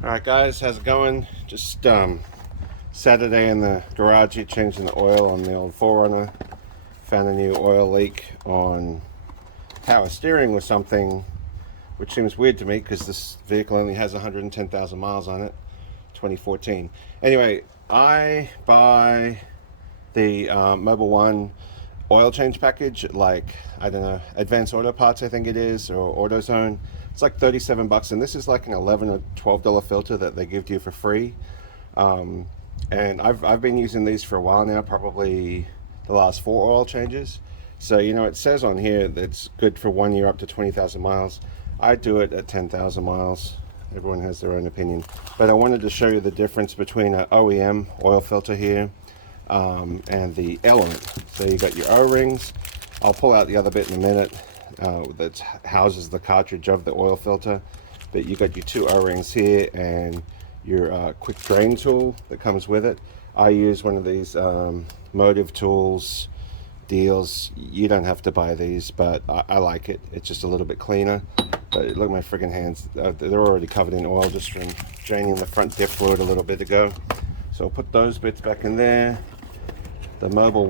Alright guys, how's it going? Just Saturday in the garage here, changing the oil on the old 4Runner. Found a new oil leak on power steering with something, which seems weird to me because this vehicle only has 110,000 miles on it, 2014. Anyway, I buy the Mobil 1 oil change package at, like, I don't know, Advanced Auto Parts I think it is, or AutoZone. It's like 37 bucks, and this is like an $11 or $12 filter that they give to you for free. And I've been using these for a while now, probably the last 4 oil changes. So, you know, it says on here that it's good for 1 year up to 20,000 miles. I do it at 10,000 miles. Everyone has their own opinion. But I wanted to show you the difference between an OEM oil filter here and the Element. So you got your O-rings. I'll pull out the other bit in a minute that houses the cartridge of the oil filter. But you got your 2 O-rings here and your quick drain tool that comes with it. I use one of these Motive Tools deals. You don't have to buy these, but I like it. It's just a little bit cleaner. But look at my friggin' hands. They're already covered in oil just from draining the front diff fluid a little bit ago. So I'll put those bits back in there. The Mobil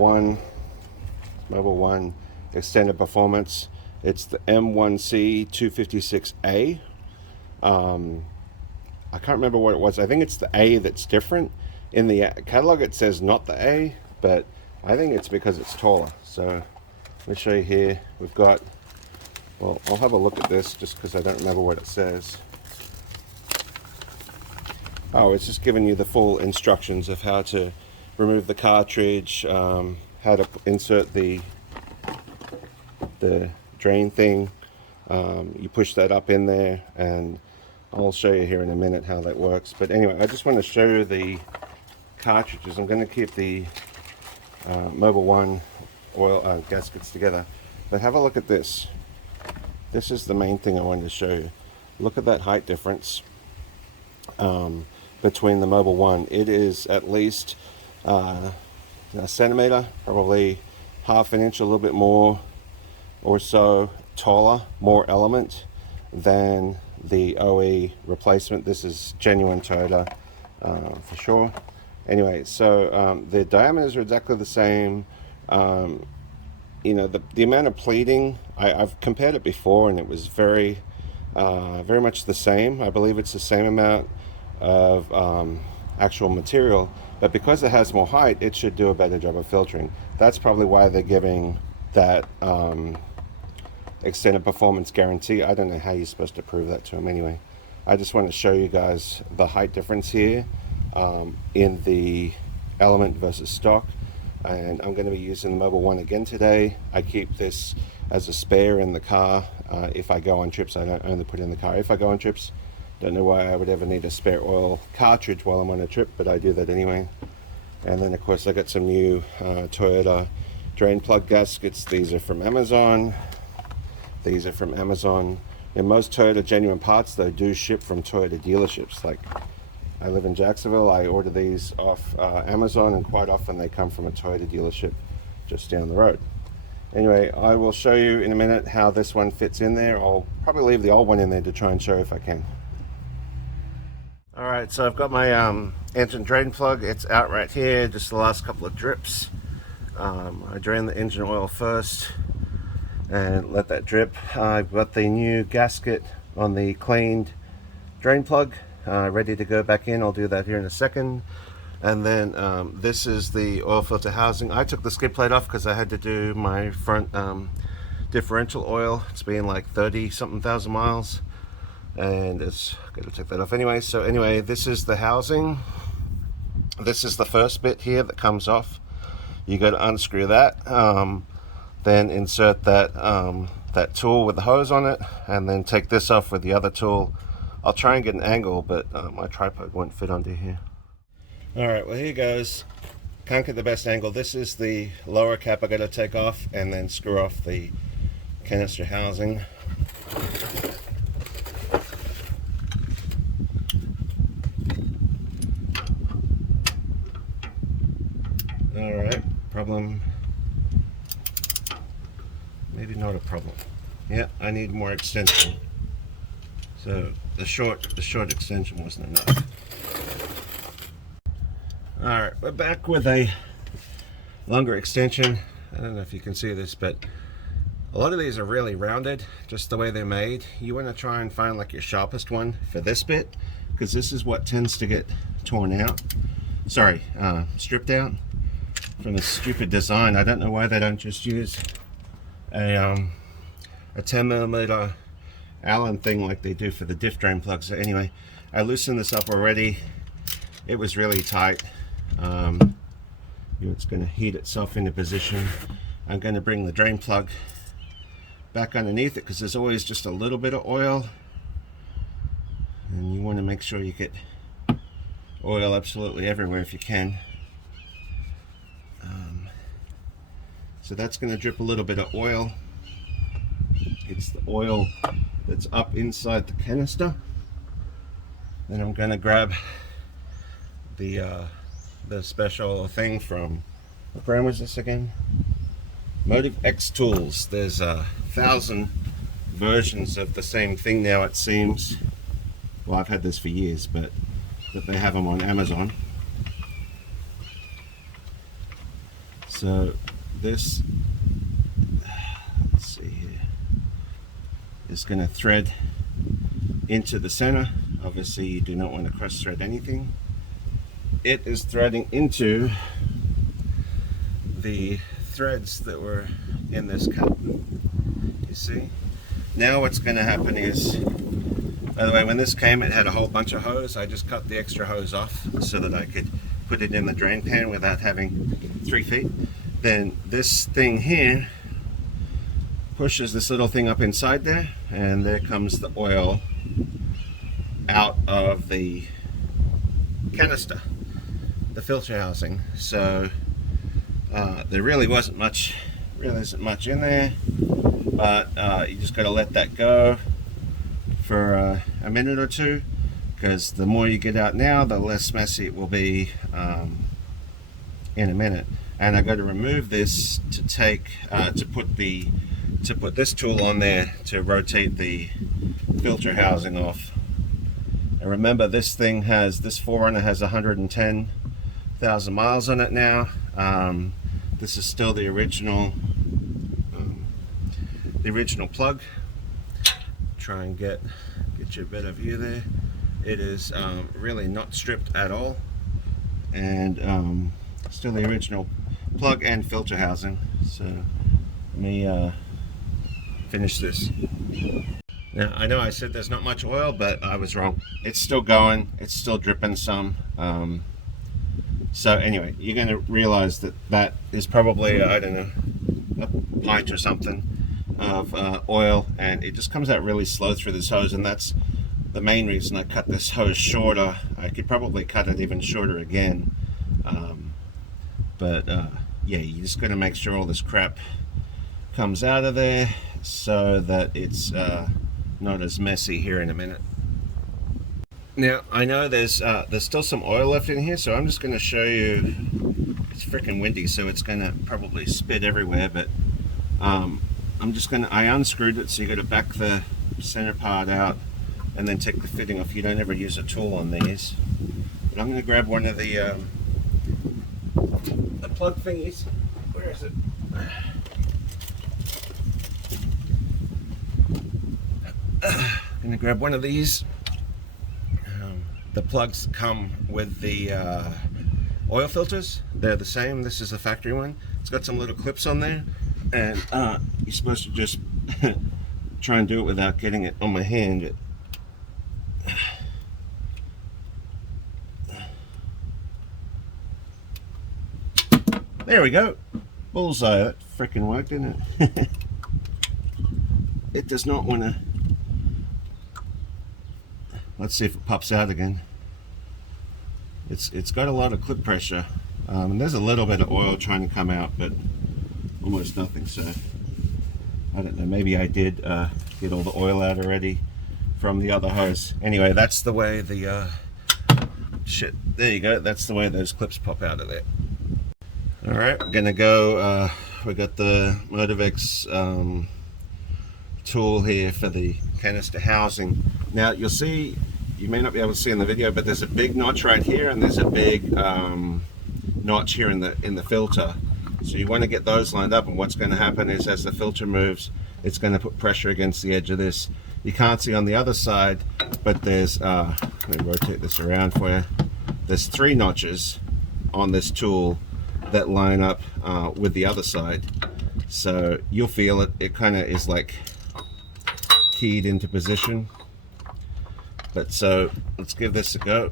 1 Extended Performance. It's the M1C-256A. I can't remember what it was. I think it's the A that's different. In the catalog it says not the A, but I think it's because it's taller. So let me show you here. We've got, well, I'll have a look at this just because I don't remember what it says. Oh, it's just giving you the full instructions of how to remove the cartridge, how to insert the drain thing. You push that up in there, and I'll show you here in a minute how that works. But anyway, I just want to show you the cartridges. I'm going to keep the Mobil 1 oil gaskets together, but have a look at this. This is the main thing I wanted to show you. Look at that height difference between the Mobil 1. It is at least a centimeter, probably half an inch, a little bit more or so taller, more Element than the OE replacement. This is genuine Toyota for sure. Anyway, so the diameters are exactly the same. You know, the amount of pleating, I've compared it before, and it was very much the same. I believe it's the same amount of actual material, but because it has more height, it should do a better job of filtering. That's probably why they're giving that extended performance guarantee. I don't know how you're supposed to prove that to them anyway. I just want to show you guys the height difference here in the Element versus stock. And I'm going to be using the Mobil 1 again today. I keep this as a spare in the car. If I go on trips, I don't only put it in the car. If I go on trips, don't know why I would ever need a spare oil cartridge while I'm on a trip, but I do that anyway. And then of course I got some new Toyota drain plug gaskets. These are from Amazon. These are from Amazon. And most Toyota genuine parts though do ship from Toyota dealerships. Like, I live in Jacksonville. I order these off Amazon, and quite often they come from a Toyota dealership just down the road. Anyway, I will show you in a minute how this one fits in there. I'll probably leave the old one in there to try and show if I can. Alright, so I've got my engine drain plug. It's out right here, just the last couple of drips. I drain the engine oil first and let that drip. I've got the new gasket on the cleaned drain plug ready to go back in. I'll do that here in a second. And then this is the oil filter housing. I took the skid plate off because I had to do my front differential oil. It's been like 30 something thousand miles, and it's gotta take that off anyway. So anyway, this is the housing. This is the first bit here that comes off. You got to unscrew that, then insert that that tool with the hose on it, and then take this off with the other tool. I'll try and get an angle, but my tripod won't fit under here. Alright, well here goes. Can't get the best angle. This is the lower cap I got to take off and then screw off the canister housing. Alright, problem. Maybe not a problem. Yeah, I need more extension. So the short extension wasn't enough. Alright, we're back with a longer extension. I don't know if you can see this, but a lot of these are really rounded, just the way they're made. You want to try and find like your sharpest one for this bit, because this is what tends to get torn out. Sorry, stripped out from the stupid design. I don't know why they don't just use a 10mm Allen thing like they do for the diff drain plugs. So anyway, I loosened this up already. It was really tight. It's going to heat itself into position. I'm going to bring the drain plug back underneath it because there's always just a little bit of oil, and you want to make sure you get oil absolutely everywhere if you can. So that's going to drip a little bit of oil. It's the oil that's up inside the canister. Then I'm going to grab the special thing from, what brand was this again? Motiv X Tools. There's 1,000 versions of the same thing now, it seems. Well, I've had this for years, but they have them on Amazon. So this, let's see here, is going to thread into the center. Obviously you do not want to cross thread anything. It is threading into the threads that were in this cut. You see? Now what's going to happen is, by the way, when this came it had a whole bunch of hose. I just cut the extra hose off so that I could put it in the drain pan without having 3 feet. Then this thing here pushes this little thing up inside there, and there comes the oil out of the canister, the filter housing. So there really isn't much in there, but you just got to let that go for a minute or two, because the more you get out now, the less messy it will be in a minute. And I got to remove this to put this tool on there to rotate the filter housing off. And remember, this 4Runner has 110,000 miles on it now. This is still the original plug. Try and get you a better view there. It is really not stripped at all, and still the original plug and filter housing. So let me finish this. Now I know I said there's not much oil, but I was wrong. It's still going, it's still dripping some. So anyway, you're going to realize that is probably, I don't know, a pint or something of oil, and it just comes out really slow through this hose, and that's the main reason I cut this hose shorter. I could probably cut it even shorter again, but yeah, you just got to make sure all this crap comes out of there so that it's not as messy here in a minute. Now I know there's still some oil left in here, so I'm just going to show you. It's freaking windy, so it's going to probably spit everywhere, but I unscrewed it, so you got to back the center part out and then take the fitting off. You don't ever use a tool on these, but I'm going to grab one of the plug thingies. Where is it? I'm going to grab one of these. The plugs come with the oil filters. They're the same. This is a factory one. It's got some little clips on there, and you're supposed to just try and do it without getting it on my hand. There we go. Bullseye. That freaking worked, didn't it? It does not want to. Let's see if it pops out again. It's got a lot of clip pressure, and there's a little bit of oil trying to come out, but almost nothing. So I don't know, maybe I did get all the oil out already from the other hose. Anyway, that's the way the there you go, that's the way those clips pop out of there. Alright, we're gonna go, we got the Motiv X tool here for the canister housing. Now you'll see, you may not be able to see in the video, but there's a big notch right here, and there's a big notch here in the filter. So you want to get those lined up, and what's going to happen is as the filter moves, it's going to put pressure against the edge of this. You can't see on the other side, but there's, let me rotate this around for you. There's 3 notches on this tool that line up with the other side. So you'll feel it, it kind of is like keyed into position. But so let's give this a go.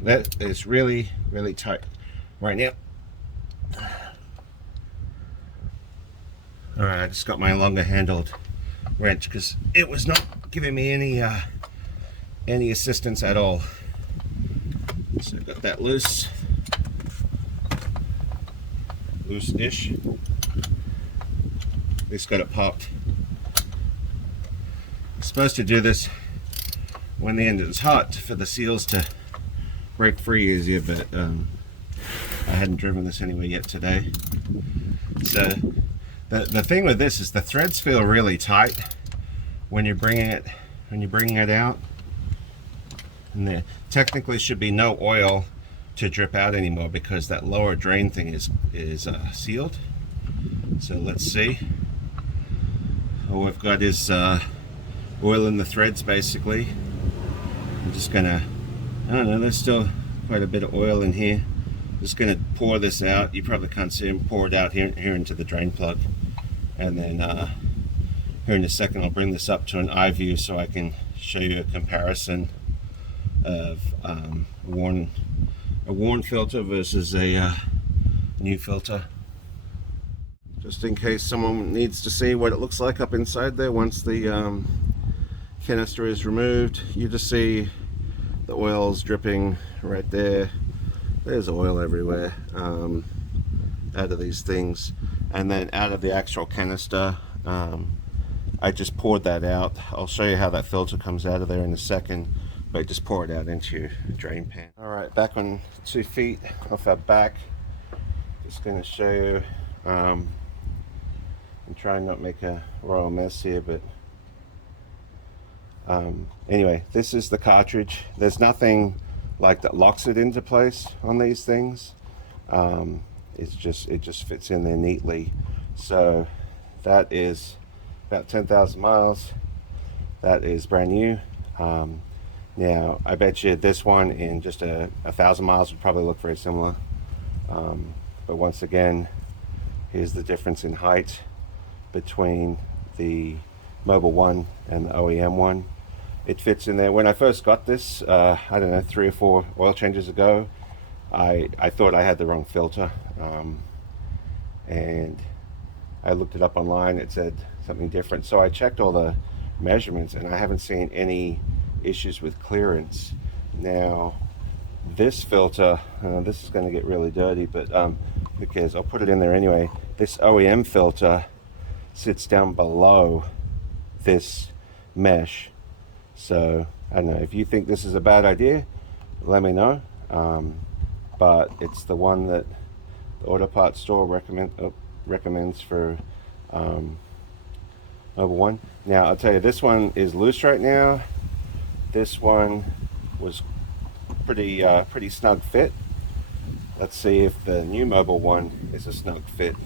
That is really, really tight right now. All right, I just got my longer handled wrench because it was not giving me any assistance at all. So I got that loose-ish. This got it popped. I'm supposed to do this when the engine's hot for the seals to break free easier, but I hadn't driven this anywhere yet today. So the thing with this is the threads feel really tight when you're bringing it out, and there technically should be no oil to drip out anymore because that lower drain thing is sealed. So let's see. All we've got is oil in the threads basically. I'm just gonna, I don't know, there's still quite a bit of oil in here. Just gonna pour this out. You probably can't see them. Pour it out here into the drain plug, and then here in a second I'll bring this up to an eye view so I can show you a comparison of a worn filter versus a new filter. Just in case someone needs to see what it looks like up inside there once the canister is removed, you just see the oil's dripping right there. There's oil everywhere out of these things, and then out of the actual canister. I just poured that out. I'll show you how that filter comes out of there in a second, but just pour it out into your drain pan. All right, back on 2 feet off our back. Just going to show you. I'm trying not to make a royal mess here, but anyway, this is the cartridge. There's nothing like that locks it into place on these things. It just fits in there neatly. So that is about 10,000 miles. That is brand new. Now I bet you this one in just 1,000 miles would probably look very similar. But once again, here's the difference in height between the Mobil one and the OEM one. It fits in there. When I first got this, I don't know, 3 or 4 oil changes ago, I thought I had the wrong filter, and I looked it up online. It said something different, so I checked all the measurements, and I haven't seen any issues with clearance. Now this filter, this is going to get really dirty, but who cares? I'll put it in there anyway. This OEM filter sits down below this mesh. So I don't know, if you think this is a bad idea, let me know. But it's the one that the auto parts store recommends for Mobil one. Now I'll tell you, this one is loose right now. This one was pretty snug fit. Let's see if the new Mobil one is a snug fit.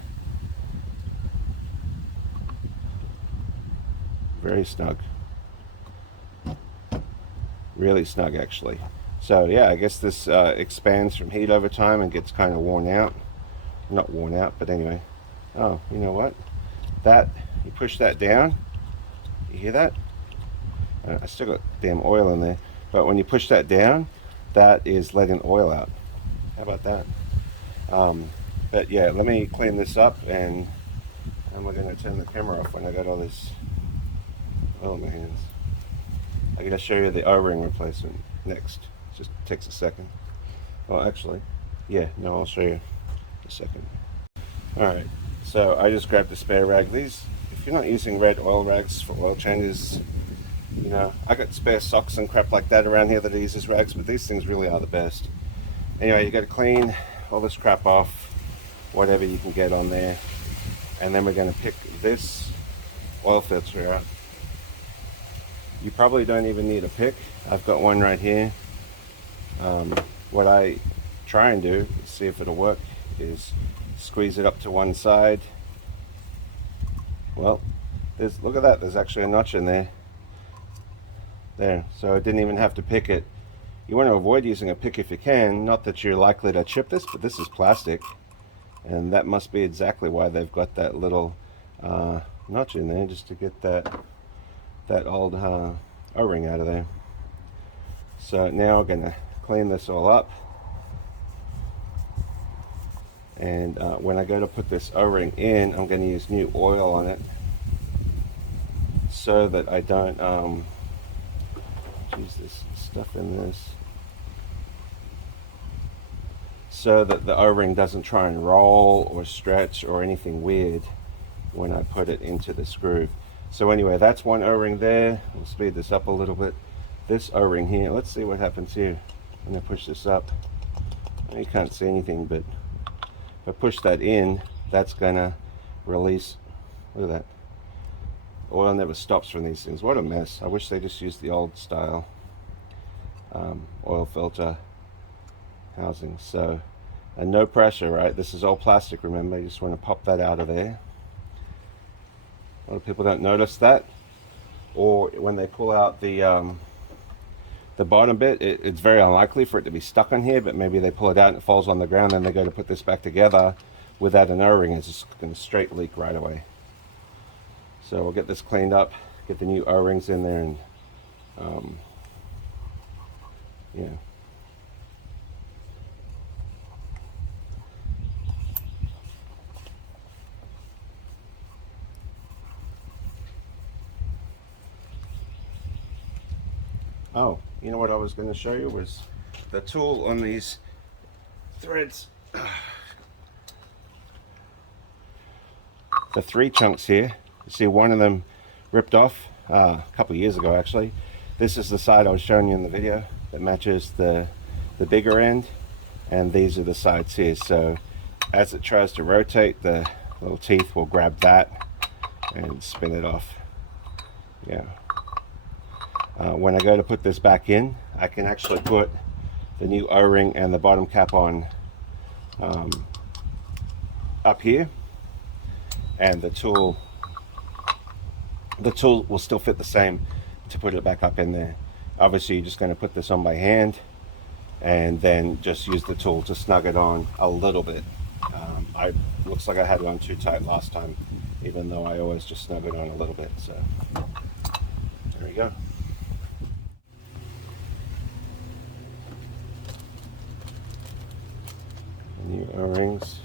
Very snug. Really snug actually. So yeah, I guess this expands from heat over time and gets kind of worn out. Not worn out, but anyway. Oh, you know what? That, you push that down, you hear that? I still got damn oil in there, but when you push that down, that is letting oil out. How about that? But yeah, let me clean this up, and we're going to turn the camera off when I got all this oil in my hands. I gotta show you the O-ring replacement next. Just takes a second. Well, actually, yeah, no, I'll show you in a second. All right, so I just grabbed a spare rag. These, if you're not using red oil rags for oil changes, you know, I got spare socks and crap like that around here that I use as rags, but these things really are the best. Anyway, you got to clean all this crap off, whatever you can get on there, and then we're going to pick this oil filter out. You probably don't even need a pick. I've got one right here. What I try and do, see if it'll work, is squeeze it up to one side. Well, look at that, there's actually a notch in there. There, so I didn't even have to pick it. You want to avoid using a pick if you can. Not that you're likely to chip this, but this is plastic, and that must be exactly why they've got that little notch in there, just to get that old O-ring out of there. So now we're going to clean this all up, and when I go to put this O-ring in, I'm going to use new oil on it so that I don't there's stuff in this, so that the O-ring doesn't try and roll or stretch or anything weird when I put it into the screw. So anyway, that's one O-ring there. We'll speed this up a little bit. This O-ring here, let's see what happens here when I push this up. You can't see anything, but if I push that in, that's gonna release. Look at that. Oil never stops from these things. What a mess. I wish they just used the old style oil filter housing. So, and no pressure, right? This is all plastic, remember. You just want to pop that out of there. A lot of people don't notice that, or when they pull out the bottom bit, it's very unlikely for it to be stuck on here, but maybe they pull it out and it falls on the ground, and they go to put this back together without an O-ring. It's just going to straight leak right away. So we'll get this cleaned up, get the new O-rings in there, and yeah. Oh, you know what I was going to show you was the tool on these threads. The 3 chunks here. You see one of them ripped off a couple of years ago, actually. This is the side I was showing you in the video that matches the bigger end, and these are the sides here. So as it tries to rotate, the little teeth will grab that and spin it off. Yeah. When I go to put this back in, I can actually put the new O-ring and the bottom cap on up here, and the tool will still fit the same to put it back up in there. Obviously you're just going to put this on by hand and then just use the tool to snug it on a little bit. Looks like I had it on too tight last time, even though I always just snug it on a little bit. So there you go. New O-rings,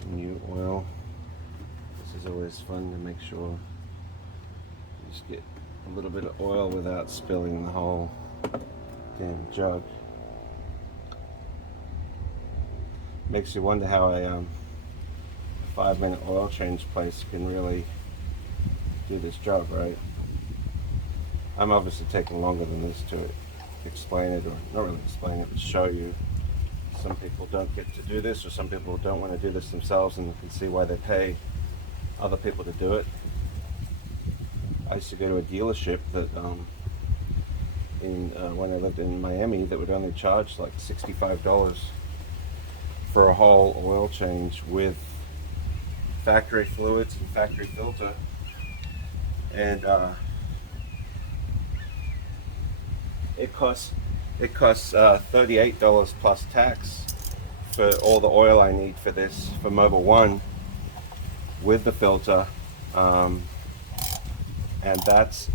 some new oil. This is always fun to make sure you just get a little bit of oil without spilling the whole damn jug. Makes you wonder how a 5-minute oil change place can really do this job, right? I'm obviously taking longer than this to explain it, or not really explain it, but show you. Some people don't get to do this, or some people don't want to do this themselves, and you can see why they pay other people to do it. I used to go to a dealership that when I lived in Miami, that would only charge like $65 for a whole oil change with factory fluids and factory filter, and it costs $38 plus tax for all the oil I need for this, for Mobil 1 with the filter, and that's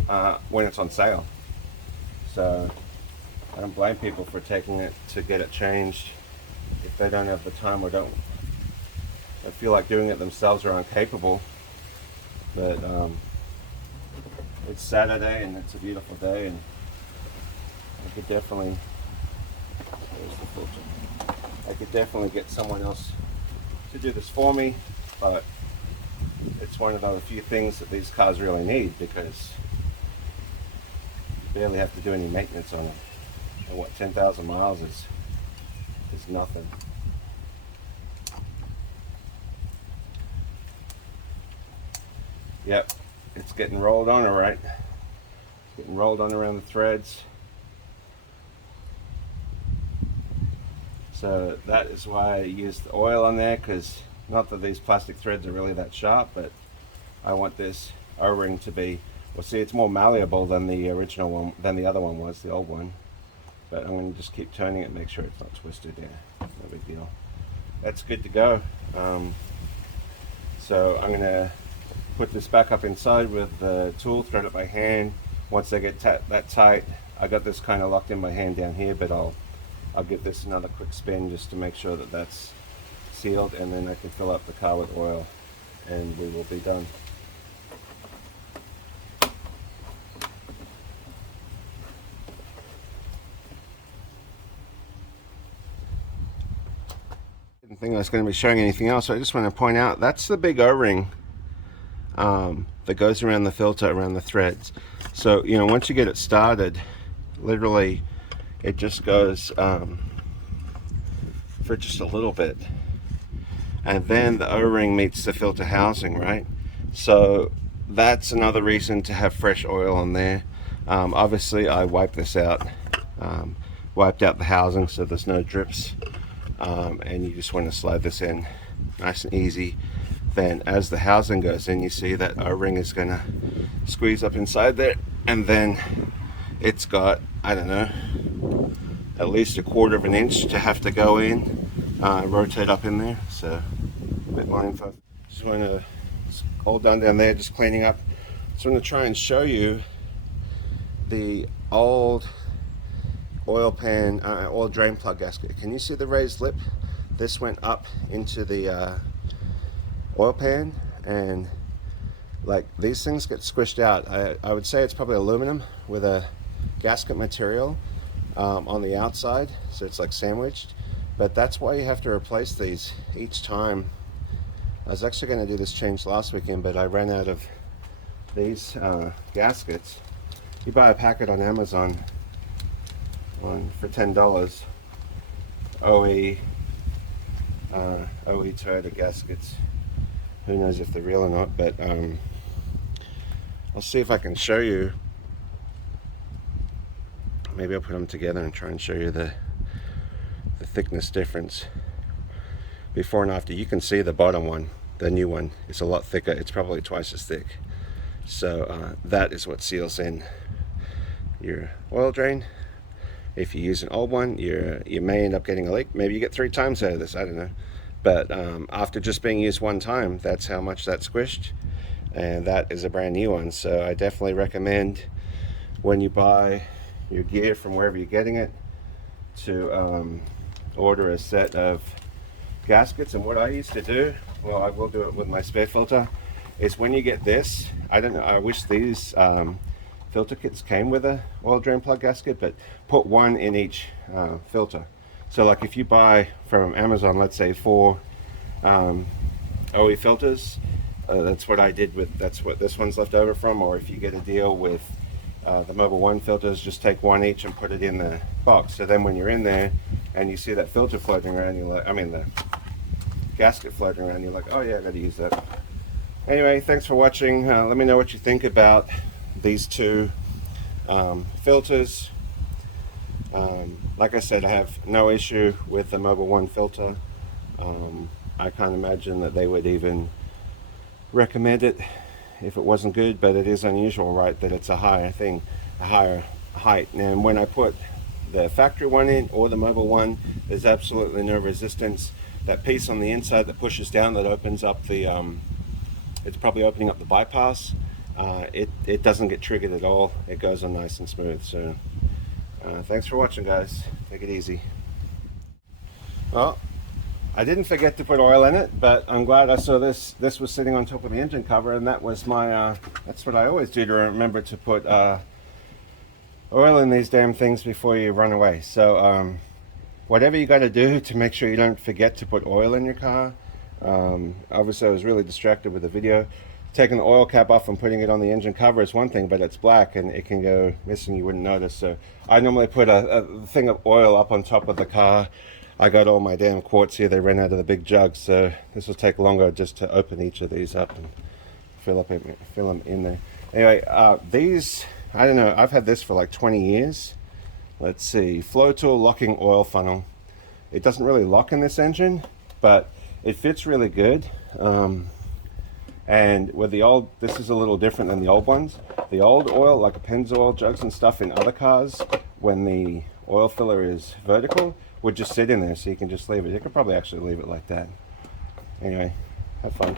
when it's on sale. So I don't blame people for taking it to get it changed if they don't have the time or don't feel like doing it themselves or aren't capable. But it's Saturday and it's a beautiful day, and I could definitely, there's the filter. I could definitely get someone else to do this for me, but it's one of the few things that these cars really need, because you barely have to do any maintenance on them. And what, 10,000 miles is nothing. Yep, it's getting rolled on, all right. It's getting rolled on around the threads. So that is why I used the oil on there, because not that these plastic threads are really that sharp, but I want this O-ring to be, well, see, it's more malleable than the original one, than the other one was, the old one. But I'm going to just keep turning it, make sure it's not twisted. Yeah, no big deal. That's good to go. So I'm going to put this back up inside with the tool, thread it by hand. Once I get that tight, I got this kind of locked in my hand down here, but I'll give this another quick spin just to make sure that that's sealed, and then I can fill up the car with oil and we will be done. Didn't think I was going to be showing anything else, so I just want to point out that's the big O-ring that goes around the filter, around the threads. So, you know, once you get it started, literally it just goes for just a little bit, and then the O-ring meets the filter housing, right? So that's another reason to have fresh oil on there. Obviously I wiped this out, wiped out the housing so there's no drips, and you just want to slide this in nice and easy. Then as the housing goes in, you see that O-ring is going to squeeze up inside there, and then it's got, I don't know, at least 1/4 of an inch to have to go in, rotate up in there. So a bit more info. Just want to, all done down there, just cleaning up. Just want to try and show you the old oil pan, oil drain plug gasket. Can you see the raised lip? This went up into the oil pan, and like these things get squished out. I would say it's probably aluminum with a gasket material on the outside, so it's like sandwiched, but that's why you have to replace these each time. I was actually going to do this change last weekend, but I ran out of these gaskets. You buy a packet on Amazon for $10, OE Toyota gaskets. Who knows if they're real or not, but I'll see if I can show you. Maybe I'll put them together and try and show you the thickness difference before and after. You can see the bottom one, the new one, is a lot thicker. It's probably twice as thick. So that is what seals in your oil drain. If you use an old one, you may end up getting a leak. Maybe you get 3 times out of this, I don't know. But after just being used one time, that's how much that squished, and that is a brand new one. So I definitely recommend, when you buy your gear from wherever you're getting it, to order a set of gaskets. And what I used to do, well, I will do it with my spare filter, is when you get this, I don't know, I wish these filter kits came with a oil drain plug gasket, but put one in each filter. So like if you buy from Amazon, let's say 4 OE filters, that's what I did with, that's what this one's left over from. Or if you get a deal with the Mobil 1 filters, just take one each and put it in the box. So then when you're in there and you see that filter floating around, you're like, I mean the gasket floating around, you're like, oh yeah, I gotta use that. Anyway, thanks for watching. Let me know what you think about these 2 filters. Like I said, I have no issue with the Mobil 1 filter. I can't imagine that they would even recommend it if it wasn't good, but it is unusual, right, that it's a higher thing, a higher height. And when I put the factory one in or the Mobil 1, there's absolutely no resistance. That piece on the inside that pushes down, that opens up the, it's probably opening up the bypass, it doesn't get triggered at all. It goes on nice and smooth. So thanks for watching, guys. Take it easy. Well, I didn't forget to put oil in it, but I'm glad I saw this was sitting on top of the engine cover, and that was my that's what I always do to remember to put oil in these damn things before you run away. So whatever you got to do to make sure you don't forget to put oil in your car. Obviously I was really distracted with the video. Taking the oil cap off and putting it on the engine cover is one thing, but it's black and it can go missing, you wouldn't notice. So I normally put a thing of oil up on top of the car. I got all my damn quarts here, they ran out of the big jugs, so this will take longer just to open each of these up and fill them in there. Anyway, these, I don't know, I've had this for like 20 years. Let's see, flow tool locking oil funnel. It doesn't really lock in this engine, but it fits really good. And with the old, this is a little different than the old ones. The old oil, like Pennzoil jugs and stuff in other cars, when the oil filler is vertical, would just sit in there, so you can just leave it. You could probably actually leave it like that. Anyway, have fun.